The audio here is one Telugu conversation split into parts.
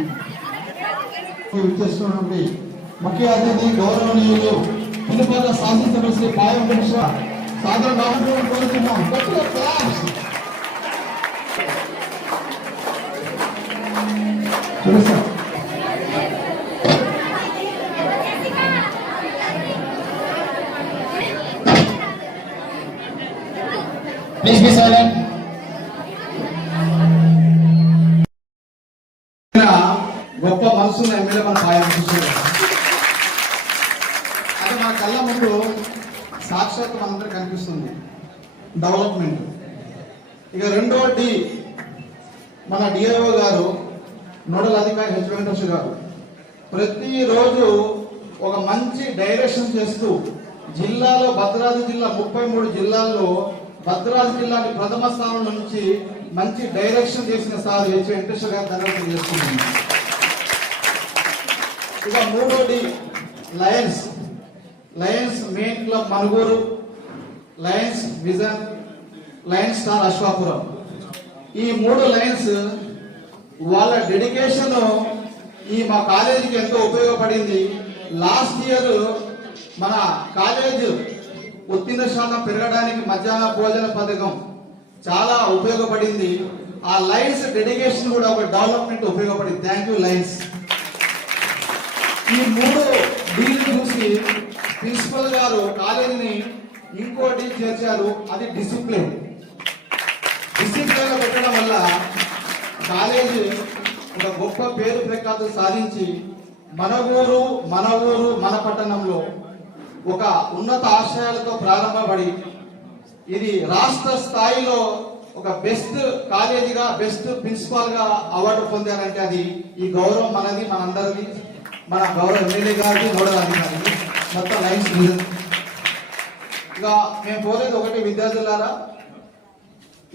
ఎత్తు ఏయ్ విచ్చేస్తున్నటువంటి ముఖ్య అతిథి గౌరవనీయులు పిలుపల శాసనసభ శ్రీ పాయం వెంకటేశ్వర సాధారణ రావడం కోరుతున్నాం గట్టిగా claps. చూడండి సార్. Please be silent. సాక్షాత్ మనందరూ కనిపిస్తుంది. డెవలప్మెంట్ ఇక రెండో డి మన డిఆర్ఓ గారు నోడల్ అధికారి హెచ్ వెంకటేశ్వర గారు ప్రతిరోజు ఒక మంచి డైరెక్షన్ చేస్తూ జిల్లాలో భద్రాద్రి జిల్లా ముప్పై మూడు జిల్లాల్లో భద్రాద్రి జిల్లాని ప్రథమ స్థానం నుంచి మంచి డైరెక్షన్ చేసిన సార్ హెచ్ వెంకటేశ్వర గారు ధన్యవాదాలు చేసుకుంటున్నాను ఇక మూడోది Lions Lions main club Manuguru Lions vision Lions star Aswapuram. ఈ మూడు లయన్స్ వాళ్ళ డెడికేషన్ ఈ మా కాలేజీకి ఎంతో ఉపయోగపడింది. లాస్ట్ ఇయర్ మన కాలేజ్ ఉత్తీర్ణ శాతం పెరగడానికి మధ్యాహ్న భోజన పథకం చాలా ఉపయోగపడింది. ఆ లైన్స్ డెడికేషన్ కూడా ఒక డెవలప్మెంట్ ఉపయోగపడింది. థ్యాంక్ యూ లైన్స్ ఈ మూడు డీల్ చూసి ప్రిన్సిపల్ గారు కాలేజీని ఇంకోటి చేర్చారు అది డిసిప్లిన్. డిసిప్లిన్ పెట్టడం వల్ల కాలేజీ ఒక గొప్ప పేరు ప్రఖ్యాతులు సాధించి మన ఊరు మన ఊరు మన పట్టణంలో ఒక ఉన్నత ఆశయాలతో ప్రారంభపడి ఇది రాష్ట్ర స్థాయిలో ఒక బెస్ట్ కాలేజీగా బెస్ట్ ప్రిన్సిపాల్గా అవార్డు పొందారంటే అది ఈ గౌరవం మనది మనందరిది మన గౌరవ ఎమ్మెల్యే గారికి నోడల్ అధికారికి మొత్తం లైన్స్ డివిజన్ ఇక మేము పోలేదు ఒకటి విద్యార్థులారా.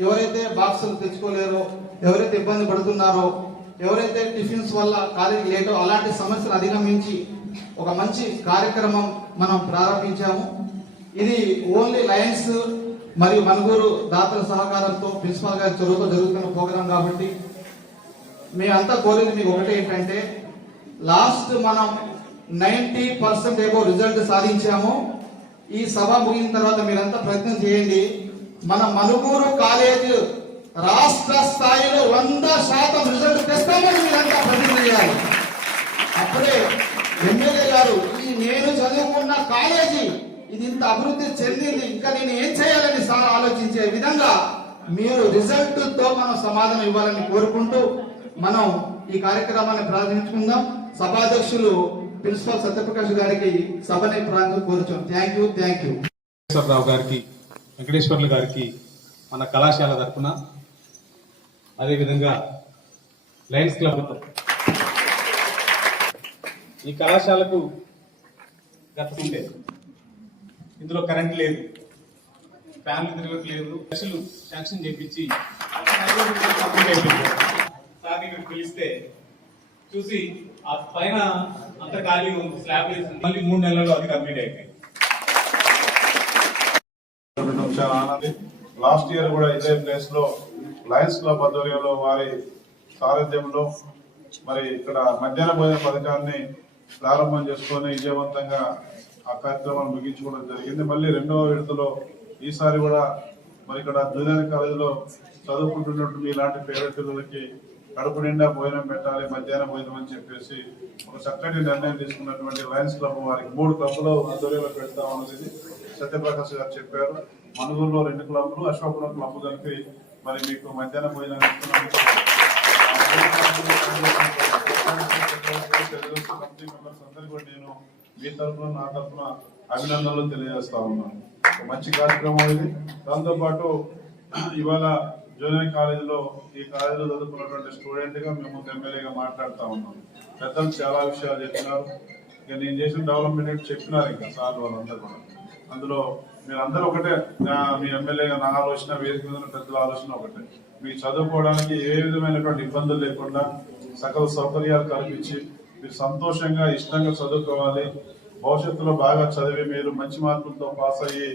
ఎవరైతే బాక్సులు తెచ్చుకోలేరో ఎవరైతే ఇబ్బంది పడుతున్నారో ఎవరైతే టిఫిన్స్ వల్ల కాలేజీ లేటో అలాంటి సమస్యలు అధిగమించి ఒక మంచి కార్యక్రమం మనం ప్రారంభించాము. ఇది ఓన్లీ లయన్స్ మరియు మనుగూరు దాతల సహకారంతో ప్రిన్సిపాల్ గారి చొరవతో జరుగుతున్న ప్రోగ్రాం కాబట్టి మేమంతా కోరేది మీకు ఒకటే ఏంటంటే లాస్ట్ మనం నైంటీ పర్సెంట్ ఏవో రిజల్ట్ సాధించాము. ఈ సభ ముగిన తర్వాత మీరంతా ప్రయత్నం చేయండి. మన మనుగూరు కాలేజ్ రాష్ట్ర స్థాయిలో వంద శాతం రిజల్ట్ తెస్తామని మీరంతా ప్రయత్నం చేయాలి. అప్పుడే ఎమ్మెల్యే గారు ఈ నేను చదువుకున్న కాలేజీ ఇది ఇంత అభివృద్ధి చెందింది ఇంకా నేను ఏం చేయాలని సార్ ఆలోచించే విధంగా మీరు రిజల్ట్తో మనం సమాధానం ఇవ్వాలని కోరుకుంటూ మనం ఈ కార్యక్రమాన్ని ప్రారంభించుకుందాం. సభాధ్యక్షులు ప్రిన్సిపల్ సత్యప్రకాష్ గారికి సభని ప్రారంభం కోరుచాం. Thank you thank you Venkateswararao గారికి వెంకటేశ్వర్లు గారికి మన కళాశాల తరఫున అదేవిధంగా లయన్స్ క్లబ్ ఈ కళాశాలకు గత ఉండే ఇందులో కరెంట్ లేదు ఫ్యాన్లు తిరగట్లేదు ప్రజలు శాంక్షన్ చేపించి సార్ పిలిస్తే చూసి ఆ పైన అంత ఖాళీగా ఉంది స్లాబ్ వేసి మళ్ళీ మూడు నెలల్లో అది కంప్లీట్ అయిపోయింది. చాలా ఆనంది లాస్ట్ ఇయర్ కూడా ఇదే ప్లేస్లో లయన్స్ క్లబ్ ఆధ్వర్యంలో వారి సారథ్యంలో మరి ఇక్కడ మధ్యాహ్న భోజన పథకాన్ని ప్రారంభం చేసుకొని విజయవంతంగా ఆ కార్యక్రమాన్ని ముగించుకోవడం జరిగింది. మళ్ళీ రెండవ విడతలో ఈసారి కూడా మరి ఇక్కడ జూనియర్ కాలేజీలో చదువుకుంటున్నట్టు ఇలాంటి పేద పిల్లలకి కడుపు నిండా భోజనం పెట్టాలి మధ్యాహ్నం భోజనం అని చెప్పేసి ఒక చక్కటి నిర్ణయం తీసుకున్నటువంటి లయన్స్ క్లబ్ వారికి మూడు క్లబ్లో ఆధ్వర్యంలో పెడతాం అనేది సత్యప్రకాష్ గారు చెప్పారు. మనుగూరులో రెండు క్లబ్లు అశోకపురం క్లబ్ కలిపి మరి మీకు మధ్యాహ్నం భోజనం ఇస్తున్నాము కమిటీ మెంబర్స్ అందరికీ కూడా నేను మీ తరఫున నా తరఫున అభినందనలు తెలియజేస్తా ఉన్నాను. మంచి కార్యక్రమం ఇది. దాంతోపాటు ఇవాళ జూనియర్ కాలేజీలో ఈ కాలేజీలో చదువుకున్నటువంటి స్టూడెంట్గా మేము ఎమ్మెల్యేగా మాట్లాడుతూ ఉన్నాం. పెద్దలు చాలా విషయాలు చెప్పినారు. ఇక నేను చేసిన డెవలప్మెంట్ ఏంటి చెప్పినారు ఇంకా సార్ వాళ్ళందరూ కూడా. అందులో మీరందరూ ఒకటే మీ ఎమ్మెల్యేగా నా ఆలోచన వేదిక మీద పెద్దల ఆలోచన ఒకటే. మీరు చదువుకోవడానికి ఏ విధమైనటువంటి ఇబ్బందులు లేకుండా సకల సౌకర్యాలు కల్పించి మీరు సంతోషంగా ఇష్టంగా చదువుకోవాలి. భవిష్యత్తులో బాగా చదివి మీరు మంచి మార్కులతో పాస్ అయ్యి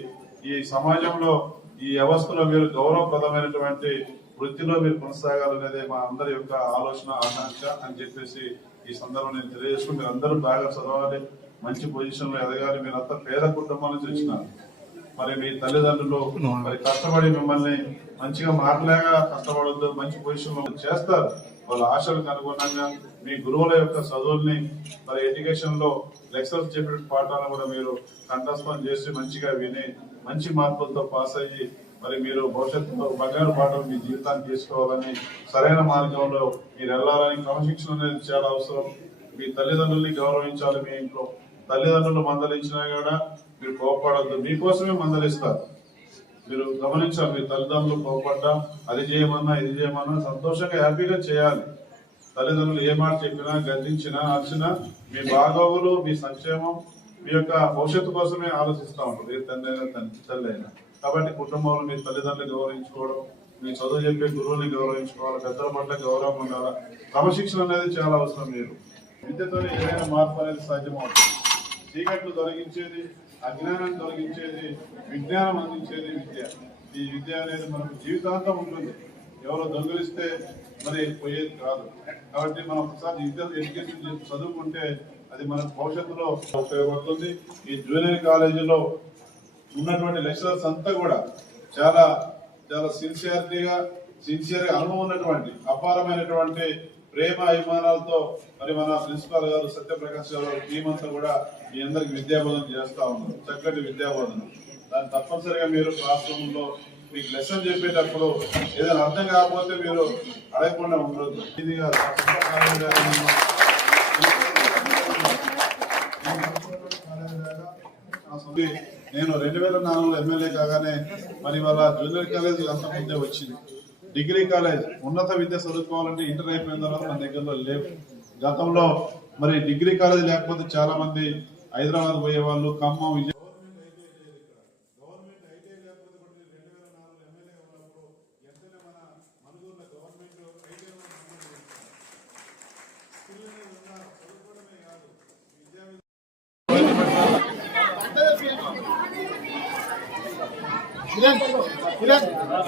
ఈ సమాజంలో ఈ వ్యవస్థలో మీరు గౌరవప్రదమైనటువంటి వృత్తిలో మీరు కొనసాగాలనేదే మా అందరి యొక్క ఆలోచన ఆకాంక్ష అని చెప్పేసి ఈ సందర్భం నేను తెలియజేసుకుని మీరు అందరూ బాగా చదవాలి మంచి పొజిషన్లో ఎదగాలి మీరంతా పేద కుటుంబాల నుంచి వచ్చినారు. మరి మీ తల్లిదండ్రులు మరి కష్టపడి మిమ్మల్ని మంచిగా మారలేగా కష్టపడద్దు మంచి పొజిషన్లో చేస్తారు. వాళ్ళ ఆశలకు అనుగుణంగా మీ గురువుల యొక్క చదువుల్ని మరి ఎడ్యుకేషన్లో లెక్చర్స్ చెప్పిన పాఠాలను కూడా మీరు కంఠస్థం చేసి మంచిగా విని మంచి మార్కులతో పాస్ అయ్యి మరి మీరు భవిష్యత్తులో బంగారు పాటలు మీ జీవితాన్ని తీసుకోవాలని సరైన మార్గంలో మీరు వెళ్ళాలని క్రమశిక్షణ అనేది చాలా అవసరం. మీ తల్లిదండ్రుల్ని గౌరవించాలి మీ ఇంట్లో. తల్లిదండ్రులు మందలించినా కూడా మీరు కోపడద్దు మీకోసమే మందలిస్తారు. మీరు గమనించాలి మీ తల్లిదండ్రులు పోపడ్డా అది చేయమన్నా ఇది చేయమన్నా సంతోషంగా హ్యాపీగా చేయాలి. తల్లిదండ్రులు ఏ మాట చెప్పినా గద్దించినా అర్చినా మీ బాగోగులు మీ సంక్షేమం మీ యొక్క భవిష్యత్తు కోసమే ఆలోచిస్తూ ఉంటారు. ఏ తండ్రి అయినా తండ్రి తల్లి అయినా. కాబట్టి కుటుంబంలో మీ తల్లిదండ్రులు గౌరవించుకోవడం మీ చదువు చెప్పే గురువుని గౌరవించుకోవాలి పెద్దల పట్ల గౌరవం ఉండాలా క్రమశిక్షణ అనేది చాలా అవసరం మీరు. విద్యతో ఏదైనా మార్పు అనేది సాధ్యమవుతుంది. చీకట్లు తొలగించేది అజ్ఞానం తొలగించేది విజ్ఞానం అందించేది విద్య. ఈ విద్య అనేది మనకు జీవితాంతం ఉంటుంది. ఎవరో దొంగిలిస్తే మరి పోయేది కాదు. కాబట్టి మనం ఒకసారి విద్య ఎడ్యుకేషన్ చదువుకుంటే అది మన భవిష్యత్తులో ఉపయోగపడుతుంది. ఈ జూనియర్ కాలేజీలో ఉన్నటువంటి లెక్చరర్స్ అంతా కూడా చాలా చాలా సిన్సియారిటీగా సిన్సియర్గా అనుభవం ఉన్నటువంటి అపారమైనటువంటి ప్రేమ అభిమానాలతో మరి మన ప్రిన్సిపాల్ గారు సత్యప్రకాష్ గారు టీం అంతా కూడా మీ అందరికి విద్యాబోధన చేస్తా ఉన్నారు. చక్కటి విద్యాబోధన. దాన్ని తప్పనిసరిగా మీరు క్లాస్ రూమ్లో మీకు లెసన్ చెప్పేటప్పుడు ఏదైనా అర్థం కాకపోతే మీరు అడగకుండా ఉండదు ఇది నేను రెండు వేల నాలుగులో ఎమ్మెల్యే కాగానే మరి వాళ్ళ జూనియర్ కాలేజ్ అంత ముందే వచ్చింది. డిగ్రీ కాలేజ్ ఉన్నత విద్య చదువుకోవాలంటే ఇంటర్ అయిపోయిన తర్వాత మన దగ్గరలో లేవు. గతంలో మరి డిగ్రీ కాలేజ్ లేకపోతే చాలా మంది హైదరాబాద్ పోయే వాళ్ళు ఖమ్మం విజయ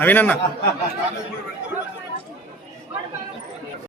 నవీనన్న